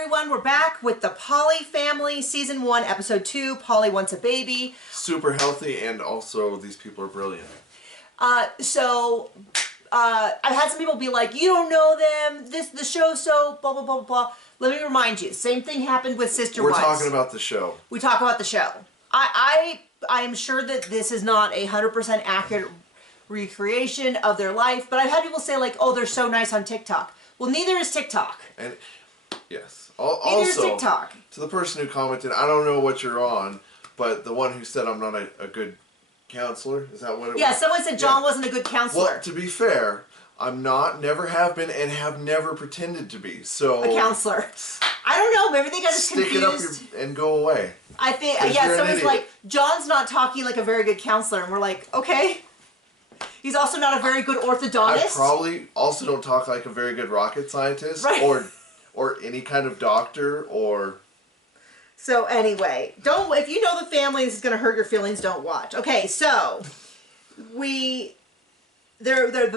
everyone, we're back with the Polyfamily Season 1, Episode 2, Polly Wants a Baby. Super healthy, and also these people are brilliant. I've had some people be like, you don't know them, the show's so blah, blah, blah, blah. Let me remind you, same thing happened with Sister We're Wives. talking about the show. We talk about the show. I am sure that this is not a 100% accurate recreation of their life, but I've had people say like, oh, they're so nice on TikTok. Well, neither is TikTok. And yes. Neither is TikTok. To the person who commented, I don't know what you're on, but the one who said I'm not a good counselor, is that what it was? Yeah, someone said John wasn't a good counselor. Well, to be fair, I'm not, never have been, and have never pretended to be. So a counselor. I don't know, maybe they got us confused. Stick it up and go away. I think, yeah, someone's like, John's not talking like a very good counselor, and we're like, okay. He's also not a very good orthodontist. I probably also don't talk like a very good rocket scientist, right. or any kind of doctor, or... So anyway, if you know the family, this is going to hurt your feelings, don't watch. Okay, so, the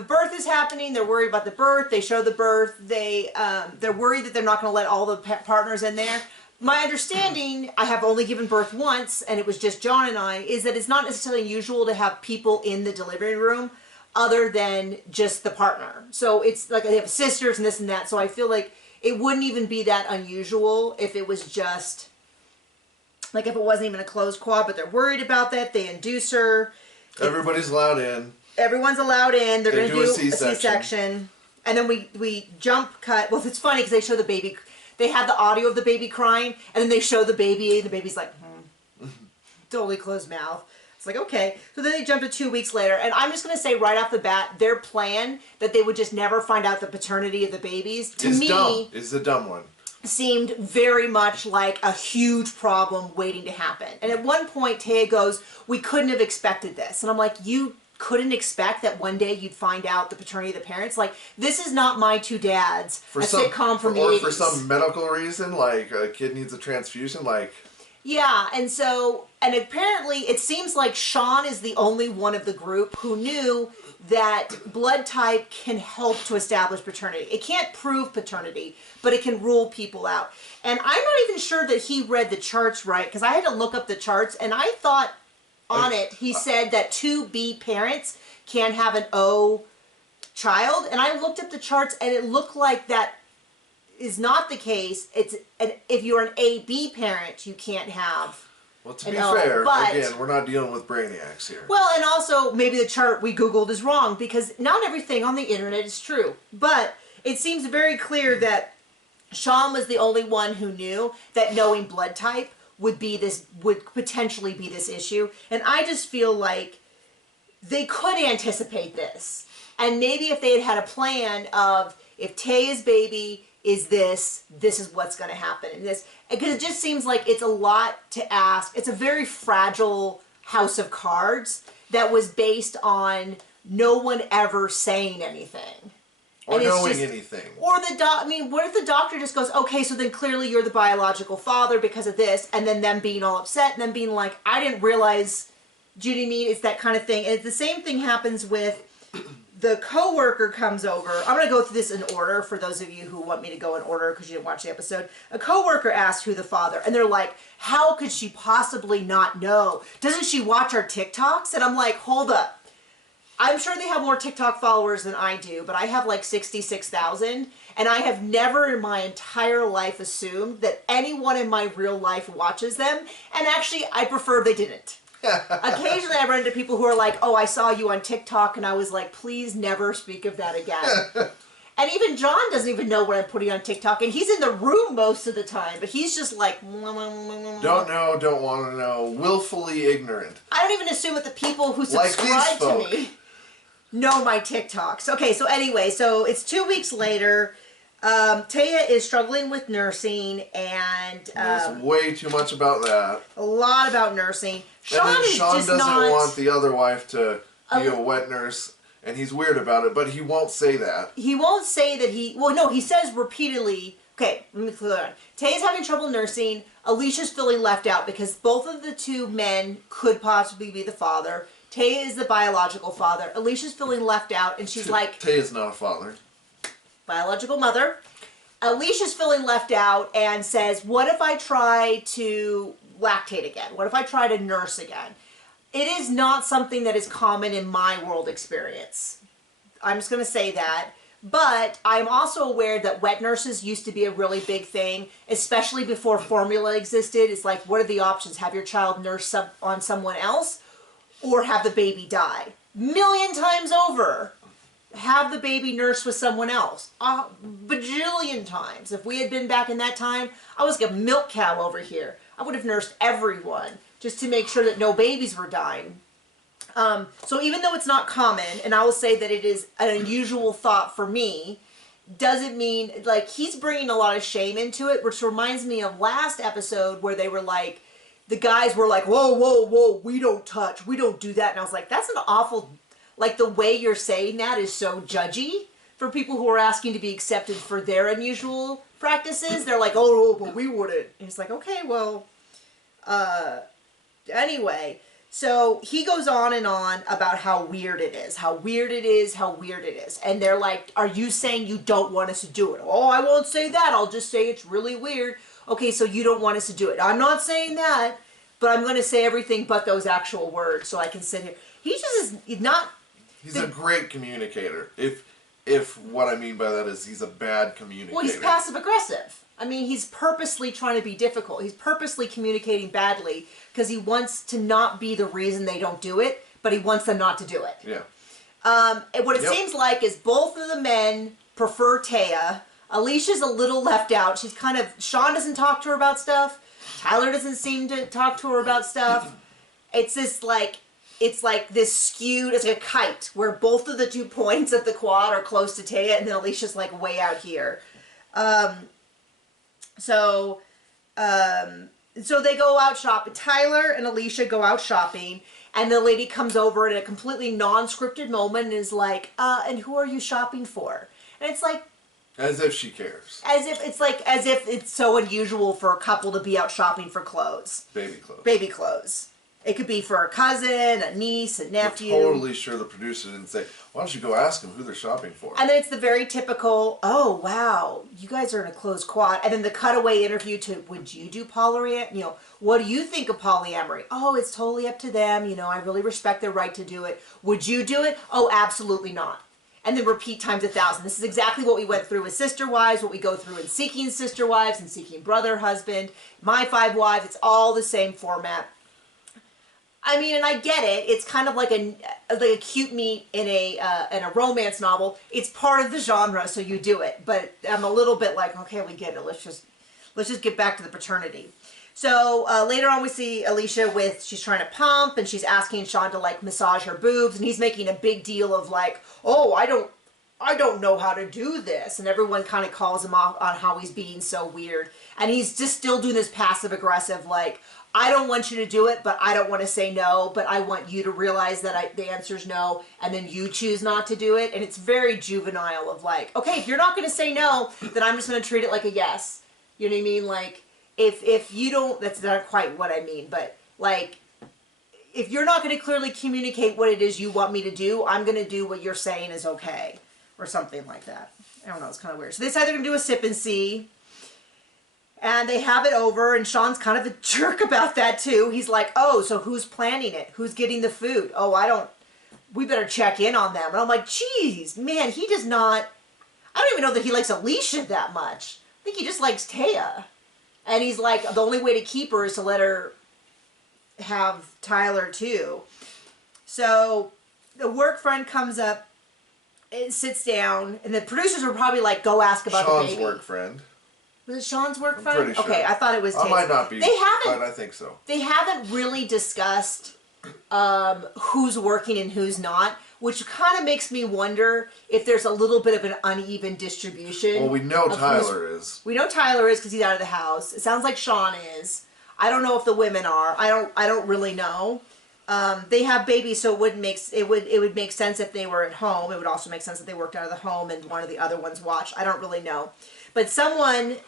birth is happening, they're worried about the birth, they show the birth, they're worried that they're not going to let all the partners in there. My understanding, I have only given birth once, and it was just John and I, is that it's not necessarily unusual to have people in the delivery room other than just the partner. So it's like they have sisters and this and that, so I feel like it wouldn't even be that unusual if it was just, like if it wasn't even a closed quad, but they're worried about that, they induce her. Everybody's allowed in. Everyone's allowed in, they're going to do a C-section. C-section. And then we jump cut, well it's funny because they show the baby. They have the audio of the baby crying, and then they show the baby, and the baby's like, totally closed mouth. It's like, okay. So then they jump to 2 weeks later, and I'm just going to say right off the bat, their plan that they would just never find out the paternity of the babies, to me, is the dumb one. Seemed very much like a huge problem waiting to happen. And at one point, Taya goes, we couldn't have expected this. And I'm like, you couldn't expect that one day you'd find out the paternity of the parents? Like, this is not My Two Dads, sitcom from the 80s. Or for some medical reason, like a kid needs a transfusion, like... Yeah, and apparently it seems like Sean is the only one of the group who knew that blood type can help to establish paternity. It can't prove paternity, but it can rule people out. And I'm not even sure that he read the charts right, because I had to look up the charts, and I thought... on it, he said that 2B parents can have an O child, and I looked up the charts, and it looked like that is not the case. If you're an AB parent, you can't have. Well, to be fair, again, we're not dealing with brainiacs here. Well, and also maybe the chart we Googled is wrong, because not everything on the internet is true. But it seems very clear that Sean was the only one who knew that knowing blood type would potentially be this issue. And I just feel like they could anticipate this. And maybe if they had a plan of, if Taya's baby is this is what's going to happen. Because it just seems like it's a lot to ask. It's a very fragile house of cards that was based on no one ever saying anything. Or knowing anything. Or what if the doctor just goes, okay, so then clearly you're the biological father because of this, and then them being all upset, and then being like, I didn't realize, do you know what I mean? It's that kind of thing. And the same thing happens with the coworker comes over. I'm going to go through this in order for those of you who want me to go in order because you didn't watch the episode. A coworker asked who the father, and they're like, how could she possibly not know? Doesn't she watch our TikToks? And I'm like, hold up. I'm sure they have more TikTok followers than I do, but I have like 66,000, and I have never in my entire life assumed that anyone in my real life watches them, and actually I prefer they didn't. Occasionally I run into people who are like, oh, I saw you on TikTok, and I was like, please never speak of that again. And even John doesn't even know what I'm putting on TikTok, and he's in the room most of the time, but he's just like... Don't know, don't want to know, willfully ignorant. I don't even assume that the people who subscribe to me know my TikToks. Okay, so anyway, so it's 2 weeks later. Taya is struggling with nursing, and... there's way too much about that. A lot about nursing. Sean doesn't want the other wife to be a wet nurse, and he's weird about it, but he won't say that. He won't say that he... Well, no, he says repeatedly... Okay, let me clear that. Taya's having trouble nursing. Alicia's feeling left out because both of the two men could possibly be the father. Taya is the biological father. Alicia's feeling left out, and she's like... Taya's not a father. Biological mother. Alicia's feeling left out and says, what if I try to lactate again? What if I try to nurse again? It is not something that is common in my world experience. I'm just going to say that. But I'm also aware that wet nurses used to be a really big thing, especially before formula existed. It's like, what are the options? Have your child nurse on someone else or have the baby die? Million times over. Have the baby nurse with someone else. A bajillion times. If we had been back in that time, I was like a milk cow over here. I would have nursed everyone just to make sure that no babies were dying. So even though it's not common, and I will say that it is an unusual thought for me, doesn't mean, like, he's bringing a lot of shame into it, which reminds me of last episode where they were like, the guys were like, whoa, whoa, whoa, we don't touch, we don't do that. And I was like, that's an awful, like, the way you're saying that is so judgy for people who are asking to be accepted for their unusual practices. They're like, oh, but we wouldn't. And it's like, okay, well, anyway. So he goes on and on about how weird it is, how weird it is, how weird it is. And they're like, are you saying you don't want us to do it? Oh, I won't say that. I'll just say it's really weird. Okay, so you don't want us to do it. I'm not saying that, but I'm going to say everything but those actual words so I can sit here. He just is not... He's a great communicator. If what I mean by that is he's a bad communicator. Well, he's passive aggressive. I mean, he's purposely trying to be difficult. He's purposely communicating badly because he wants to not be the reason they don't do it, but he wants them not to do it. Yeah. And what it seems like is both of the men prefer Taya. Alicia's a little left out. She's kind of... Sean doesn't talk to her about stuff. Tyler doesn't seem to talk to her about stuff. It's this like... It's like this skewed... It's like a kite where both of the 2 points of the quad are close to Taya and then Alicia's like way out here. So they go out shopping. Tyler and Alicia go out shopping, and the lady comes over in a completely non-scripted moment and is like, and who are you shopping for? And it's like... As if she cares. As if it's so unusual for a couple to be out shopping for clothes. Baby clothes. Baby clothes. It could be for a cousin, a niece, a nephew. I'm totally sure the producer didn't say, why don't you go ask them who they're shopping for? And then it's the very typical, oh, wow, you guys are in a closed quad. And then the cutaway interview to, would you do polyamory? You know, what do you think of polyamory? Oh, it's totally up to them. You know, I really respect their right to do it. Would you do it? Oh, absolutely not. And then repeat times 1,000. This is exactly what we went through with Sister Wives, what we go through in Seeking Sister Wives and Seeking Brother Husband, My 5 Wives. It's all the same format. I mean, and I get it. It's kind of like a cute meat in a romance novel. It's part of the genre, so you do it. But I'm a little bit like, okay, we get it. Let's just get back to the paternity. So later on, we see Alicia she's trying to pump, and she's asking Sean to like massage her boobs, and he's making a big deal of like, oh, I don't know how to do this, and everyone kind of calls him off on how he's being so weird, and he's just still doing this passive aggressive like, I don't want you to do it, but I don't want to say no, but I want you to realize that the answer is no, and then you choose not to do it. And it's very juvenile of like, okay, if you're not going to say no, then I'm just going to treat it like a yes. You know what I mean? Like, if you don't, that's not quite what I mean, but like, if you're not going to clearly communicate what it is you want me to do, I'm going to do what you're saying is okay, or something like that. I don't know, it's kind of weird. So they decide they're going to do a sip and see. And they have it over, and Sean's kind of a jerk about that too. He's like, oh, so who's planning it? Who's getting the food? Oh, we better check in on them. And I'm like, geez, man, he does not, I don't even know that he likes Alicia that much. I think he just likes Taya. And he's like, the only way to keep her is to let her have Tyler too. So the work friend comes up, and sits down, and the producers were probably like, go ask about the baby. Sean's work friend. Was it Sean's work friend? I'm pretty sure. Okay, I thought it was Taylor. I might not be, but I think so. They haven't really discussed who's working and who's not, which kind of makes me wonder if there's a little bit of an uneven distribution. Well, we know Tyler is. We know Tyler is because he's out of the house. It sounds like Sean is. I don't know if the women are. I don't really know. They have babies, so it would make sense if they were at home. It would also make sense if they worked out of the home and one of the other ones watched. I don't really know, but someone's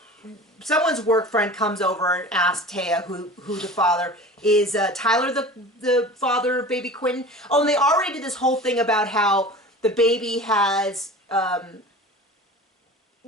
work friend comes over and asks Taya who the father is. Tyler the father of baby Quentin. Oh, and they already did this whole thing about how the baby has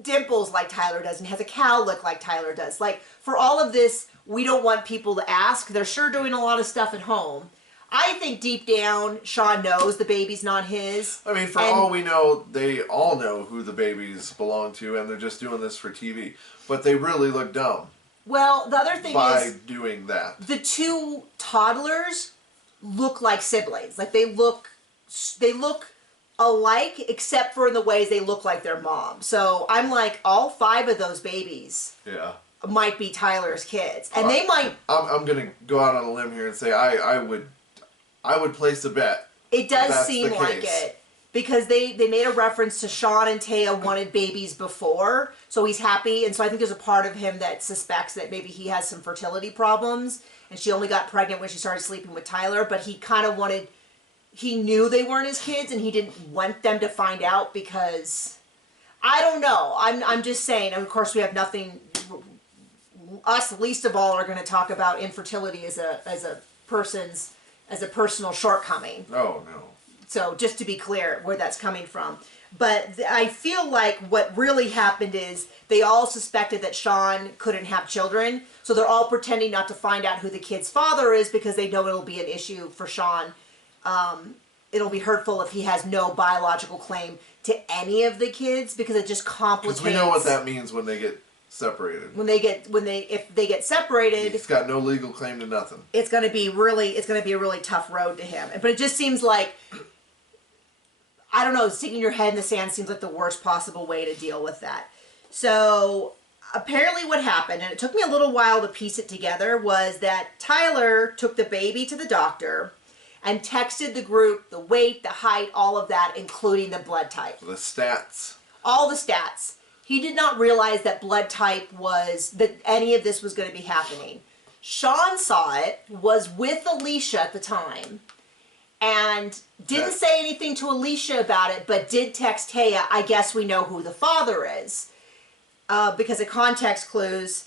dimples like Tyler does and has a cow look like Tyler does. Like, for all of this, we don't want people to ask. They're sure doing a lot of stuff at home. I think deep down, Sean knows the baby's not his. I mean, for all we know, they all know who the babies belong to, and they're just doing this for TV. But they really look dumb. Well, the other thing by doing that. The two toddlers look like siblings. Like, they look alike, except for in the ways they look like their mom. So I'm like, all 5 of those babies might be Tyler's kids, and they might. I'm gonna go out on a limb here and say I would place a bet. It does seem like it, because they made a reference to Sean and Taya wanted babies before, so he's happy, and so I think there's a part of him that suspects that maybe he has some fertility problems, and she only got pregnant when she started sleeping with Tyler, but he kind of wanted. He knew they weren't his kids, and he didn't want them to find out because, I don't know. I'm just saying. And of course, we have nothing. Us, least of all, are going to talk about infertility as a personal shortcoming. Oh no. So just to be clear, where that's coming from. But I feel like what really happened is they all suspected that Sean couldn't have children, so they're all pretending not to find out who the kid's father is because they know it'll be an issue for Sean. It'll be hurtful if he has no biological claim to any of the kids, because it just complicates. Because we know what that means when they get separated. If they get separated, he's got no legal claim to nothing. It's going to be a really tough road to him. But it just seems like, I don't know, sticking your head in the sand seems like the worst possible way to deal with that. So apparently what happened, and it took me a little while to piece it together, was that Tyler took the baby to the doctor and texted the group the weight, the height, all of that, including the blood type. The stats. All the stats. He did not realize that blood type that any of this was going to be happening. Sean saw it, was with Alicia at the time, and didn't say anything to Alicia about it, but did text Taya, I guess we know who the father is. Because of context clues,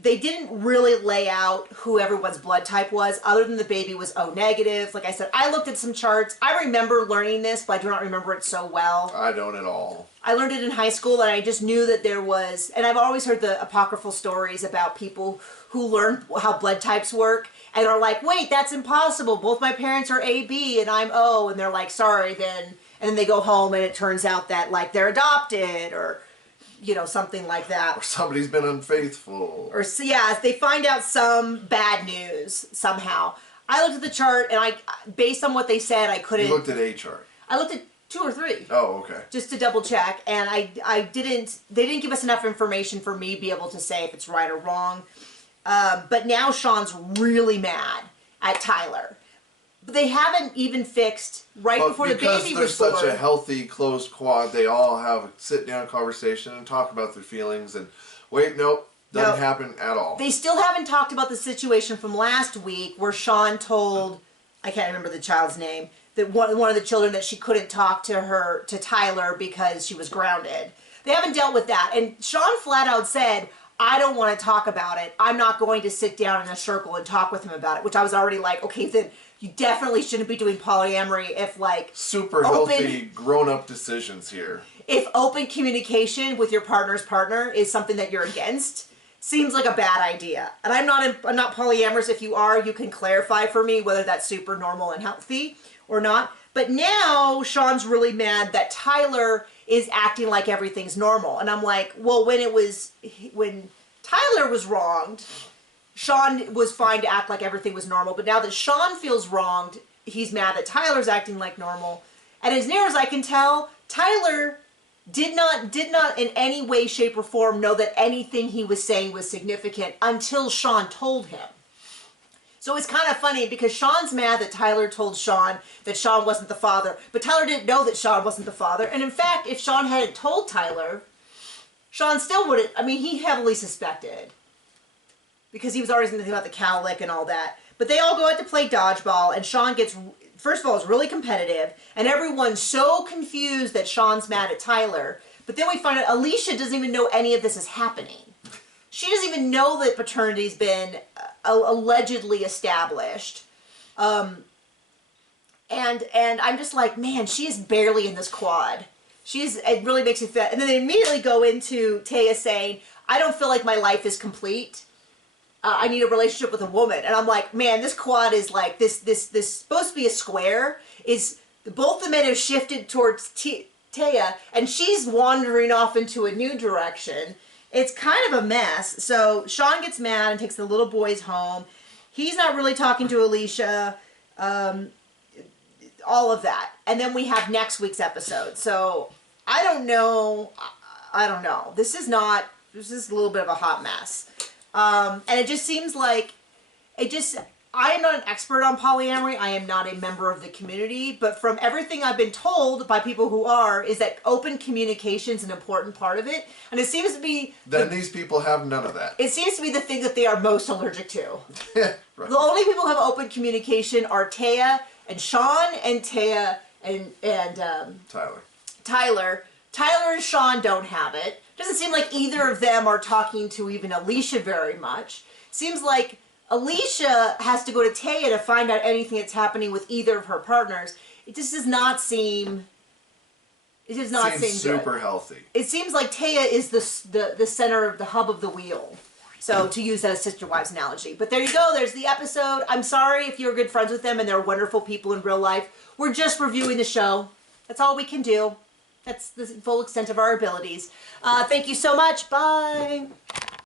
they didn't really lay out who everyone's blood type was, other than the baby was O negative. Like I said, I looked at some charts. I remember learning this, but I do not remember it so well. I don't at all. I learned it in high school, and I just knew that there was, and I've always heard the apocryphal stories about people who learn how blood types work, and are like, wait, that's impossible. Both my parents are AB, and I'm O, and they're like, sorry, then, and then they go home, and it turns out that, like, they're adopted, or, you know, something like that. Or somebody's been unfaithful. Or, yeah, they find out some bad news somehow. I looked at the chart, and based on what they said, I couldn't. You looked at a chart. I looked at 2 or 3. Oh, okay. Just to double check, and they didn't give us enough information for me to be able to say if it's right or wrong. But now Sean's really mad at Tyler. But they haven't even fixed before the baby was born. Because they're such a healthy, close quad, they all have a sit-down conversation and talk about their feelings. And wait, nope, doesn't happen at all. They still haven't talked about the situation from last week where Sean told, I can't remember the child's name, that one of the children, that she couldn't talk to Tyler because she was grounded. They haven't dealt with that. And Sean flat out said, I don't want to talk about it. I'm not going to sit down in a circle and talk with him about it, which I was already like, okay, then you definitely shouldn't be doing polyamory if, like, super healthy grown-up decisions here. If open communication with your partner's partner is something that you're against, seems like a bad idea. And I'm not polyamorous. If you are, you can clarify for me whether that's super normal and healthy or not. But now Sean's really mad that Tyler is acting like everything's normal. And I'm like, well, when Tyler was wronged, Sean was fine to act like everything was normal. But now that Sean feels wronged, he's mad that Tyler's acting like normal. And as near as I can tell, Tyler did not in any way, shape, or form know that anything he was saying was significant until Sean told him. So it's kind of funny because Sean's mad that Tyler told Sean that Sean wasn't the father, but Tyler didn't know that Sean wasn't the father. And in fact, if Sean hadn't told Tyler, Sean still wouldn't, he heavily suspected. Because he was always thinking about the cowlick and all that. But they all go out to play dodgeball, and Sean gets, first of all, is really competitive, and everyone's so confused that Sean's mad at Tyler. But then we find out Alicia doesn't even know any of this is happening. She doesn't even know that paternity's been allegedly established. And I'm just like, man, she is barely in this quad. it really makes me feel, and then they immediately go into Taya saying, I don't feel like my life is complete. I need a relationship with a woman. And I'm like, man, this quad is like, this supposed to be a square, is both the men have shifted towards Taya, and she's wandering off into a new direction. It's kind of a mess. So Sean gets mad and takes the little boys home. He's not really talking to Alicia. All of that. And then we have next week's episode. So I don't know. This is a little bit of a hot mess. And it just seems like, I am not an expert on polyamory. I am not a member of the community. But from everything I've been told by people who are, is that open communication is an important part of it. And it seems to be... these people have none of that. It seems to be the thing that they are most allergic to. Right. The only people who have open communication are Taya and Sean and Taya and Tyler. Tyler and Sean don't have it. Doesn't seem like either of them are talking to even Alicia very much. Seems like Alicia has to go to Taya to find out anything that's happening with either of her partners. It just does not seem... It does not seem super good. Healthy. It seems like Taya is the center of the hub of the wheel. So, to use that as Sister Wives analogy. But there you go. There's the episode. I'm sorry if you're good friends with them and they're wonderful people in real life. We're just reviewing the show. That's all we can do. That's the full extent of our abilities. Thank you so much. Bye.